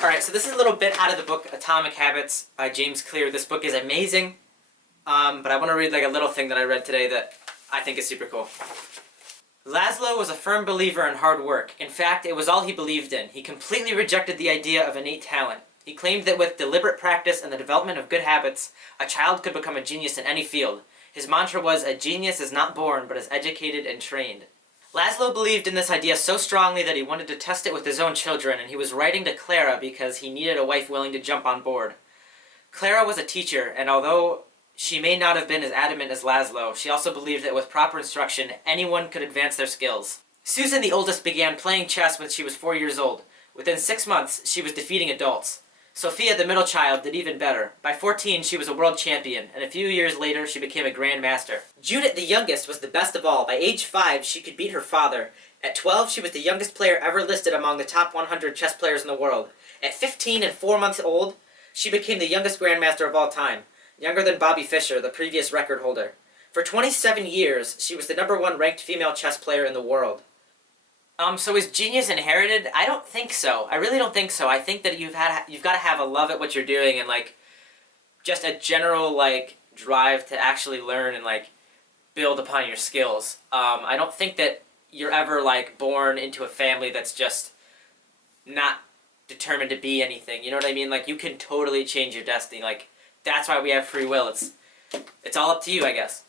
Alright, so this is a little bit out of the book Atomic Habits by James Clear. This book is amazing, but I want to read like a little thing that I read today that I think is super cool. Laszlo was a firm believer in hard work. In fact, it was all he believed in. He completely rejected the idea of innate talent. He claimed that with deliberate practice and the development of good habits, a child could become a genius in any field. His mantra was, "A genius is not born, but is educated and trained." Laszlo believed in this idea so strongly that he wanted to test it with his own children, and he was writing to Clara because he needed a wife willing to jump on board. Clara was a teacher, and although she may not have been as adamant as Laszlo, she also believed that with proper instruction, anyone could advance their skills. Susan, the oldest, began playing chess when she was 4 years old. Within 6 months, she was defeating adults. Sophia, the middle child, did even better. By 14, she was a world champion, and a few years later, she became a grandmaster. Judith, the youngest, was the best of all. By age 5, she could beat her father. At 12, she was the youngest player ever listed among the top 100 chess players in the world. At 15 and 4 months old, she became the youngest grandmaster of all time, younger than Bobby Fischer, the previous record holder. For 27 years, she was the #1 ranked female chess player in the world. So is genius inherited? I don't think so. I really don't think so. I think that you've got to have a love at what you're doing and like just a general like drive to actually learn and like build upon your skills. I don't think that you're ever like born into a family that's just not determined to be anything. You know what I mean? Like you can totally change your destiny. Like that's why we have free will. It's all up to you, I guess.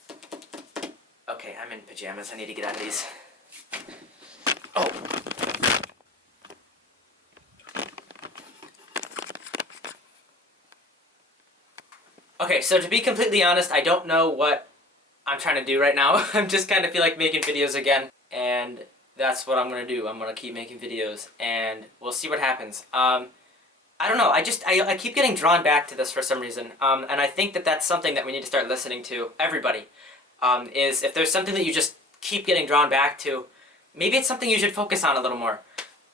Okay, I'm in pajamas. I need to get out of these. Oh. Okay, so to be completely honest, I don't know what I'm trying to do right now. I'm just kind of feel like making videos again, and that's what I'm going to do. I'm going to keep making videos, and we'll see what happens. I don't know, I keep getting drawn back to this for some reason, and I think that that's something that we need to start listening to, everybody, is if there's something that you just keep getting drawn back to, maybe it's something you should focus on a little more.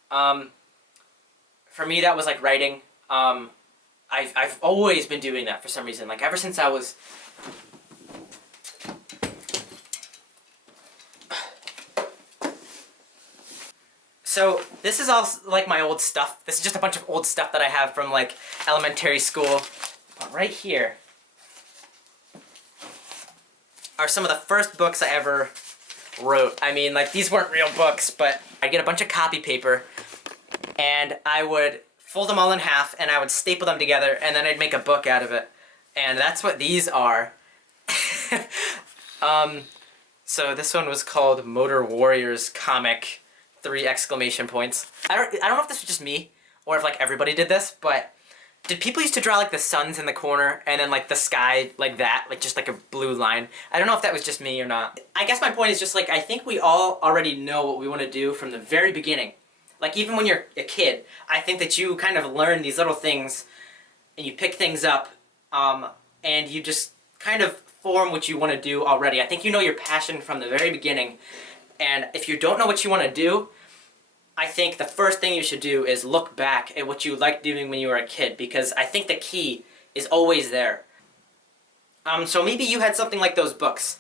For me, that was like writing. I've always been doing that for some reason. Like ever since I was... So this is all like my old stuff. This is just a bunch of old stuff that I have from like elementary school. But right here are some of the first books I ever wrote. I mean, like, these weren't real books, but I'd get a bunch of copy paper, and I would fold them all in half, and I would staple them together, and then I'd make a book out of it. And that's what these are. So this one was called Motor Warriors Comic, 3 exclamation points. I don't know if this was just me, or if, like, everybody did this, but did people used to draw, like, the suns in the corner, and then, like, the sky like that, like, just, like, a blue line? I don't know if that was just me or not. I guess my point is just, like, I think we all already know what we want to do from the very beginning. Like, even when you're a kid, I think that you kind of learn these little things, and you pick things up, and you just kind of form what you want to do already. I think you know your passion from the very beginning, and if you don't know what you want to do, I think the first thing you should do is look back at what you liked doing when you were a kid, because I think the key is always there. So maybe you had something like those books.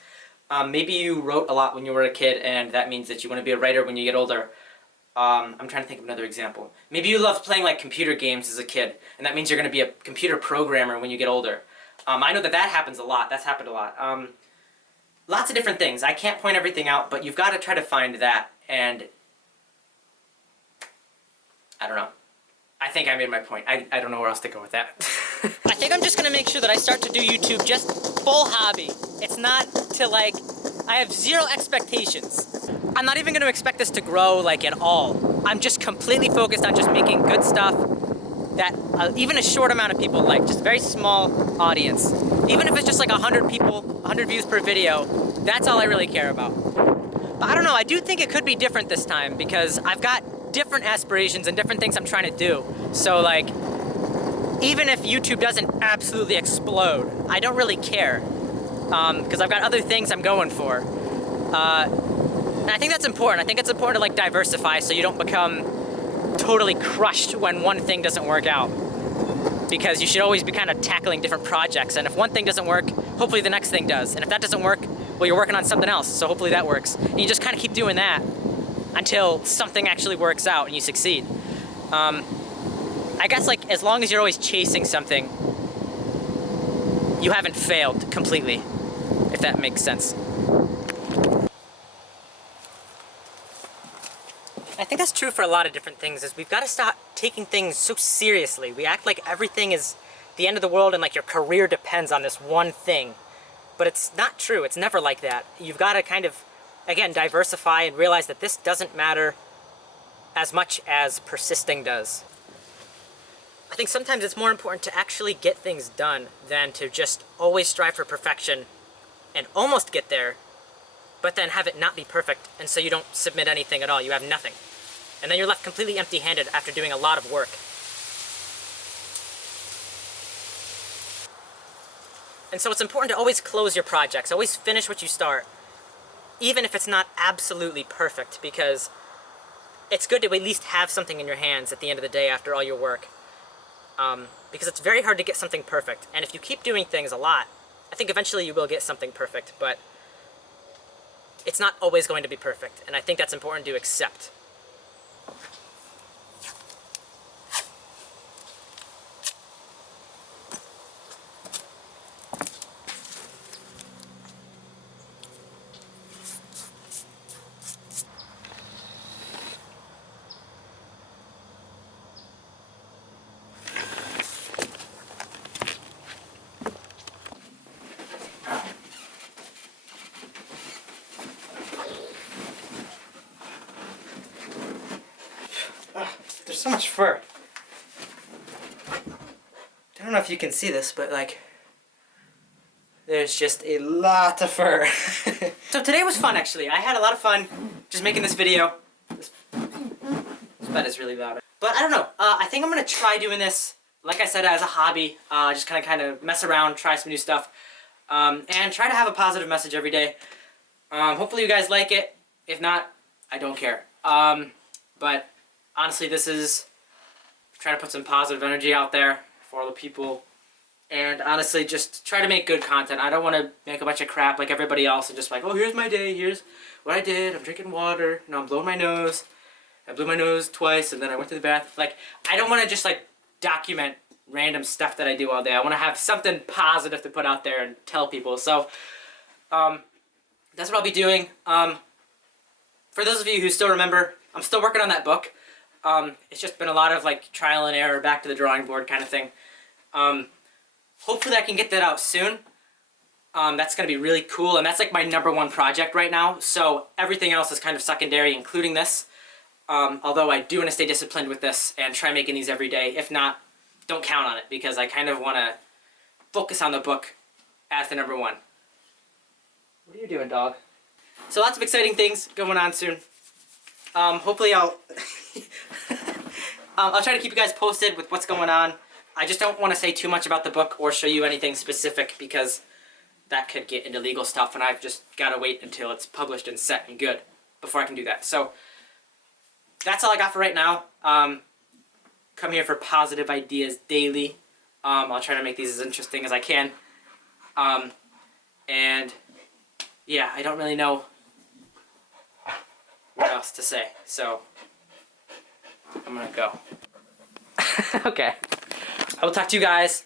Maybe you wrote a lot when you were a kid, and that means that you want to be a writer when you get older. I'm trying to think of another example. Maybe you loved playing like computer games as a kid, and that means you're going to be a computer programmer when you get older. I know that happens a lot. That's happened a lot. Lots of different things. I can't point everything out, but you've got to try to find that, and I don't know. I think I made my point. I don't know where else to go with that. I think I'm just gonna make sure that I start to do YouTube just full hobby. It's not to like, I have 0 expectations. I'm not even gonna expect this to grow like at all. I'm just completely focused on just making good stuff that even a short amount of people like, just a very small audience. Even if it's just like 100 people, 100 views per video, that's all I really care about. But I don't know, I do think it could be different this time because I've got different aspirations and different things I'm trying to do. So like, even if YouTube doesn't absolutely explode, I don't really care because I've got other things I'm going for. And I think that's important. I think it's important to like diversify so you don't become totally crushed when one thing doesn't work out. Because you should always be kind of tackling different projects, and if one thing doesn't work, hopefully the next thing does. And if that doesn't work, well, you're working on something else, so hopefully that works. And you just kind of keep doing that until something actually works out and you succeed. I guess like as long as you're always chasing something, you haven't failed completely, if that makes sense. I think that's true for a lot of different things, is we've got to stop taking things so seriously. We act like everything is the end of the world and like your career depends on this one thing. But it's not true. It's never like that. You've got to kind of, again, diversify and realize that this doesn't matter as much as persisting does. I think sometimes it's more important to actually get things done than to just always strive for perfection and almost get there, but then have it not be perfect, and so you don't submit anything at all. You have nothing. And then you're left completely empty-handed after doing a lot of work. And so it's important to always close your projects, always finish what you start, even if it's not absolutely perfect, because it's good to at least have something in your hands at the end of the day after all your work. Because it's very hard to get something perfect. And if you keep doing things a lot, I think eventually you will get something perfect, but it's not always going to be perfect. And I think that's important to accept. There's so much fur. I don't know if you can see this, but like, there's just a lot of fur. So today was fun, actually. I had a lot of fun just making this video. This bed is really loud. But I don't know. I think I'm gonna try doing this, like I said, as a hobby. Just kind of mess around, try some new stuff, and try to have a positive message every day. Hopefully you guys like it. If not, I don't care. But honestly, this is trying to put some positive energy out there for all the people. And honestly, just try to make good content. I don't want to make a bunch of crap like everybody else and just like, oh, here's my day, here's what I did, I'm drinking water, no, I'm blowing my nose. I blew my nose twice and then I went to the bath. Like, I don't want to just like document random stuff that I do all day. I want to have something positive to put out there and tell people. So, that's what I'll be doing. For those of you who still remember, I'm still working on that book. It's just been a lot of like trial and error, back to the drawing board kind of thing. Hopefully I can get that out soon. That's going to be really cool, and that's like my #1 project right now. So everything else is kind of secondary, including this. Although I do want to stay disciplined with this and try making these every day. If not, don't count on it, because I kind of want to focus on the book as the #1. What are you doing, dog? So lots of exciting things going on soon. Hopefully I'll try to keep you guys posted with what's going on. I just don't want to say too much about the book or show you anything specific, because that could get into legal stuff, and I've just got to wait until it's published and set and good before I can do that. So that's all I got for right now. Come here for Positive Ideas Daily. I'll try to make these as interesting as I can. And yeah, I don't really know what else to say, so I'm gonna go. Okay. I will talk to you guys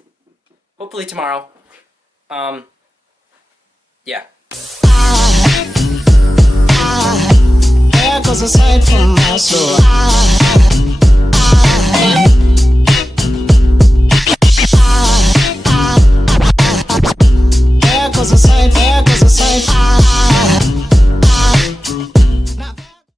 hopefully tomorrow. Yeah. There goes a sight from my soul. There goes a sight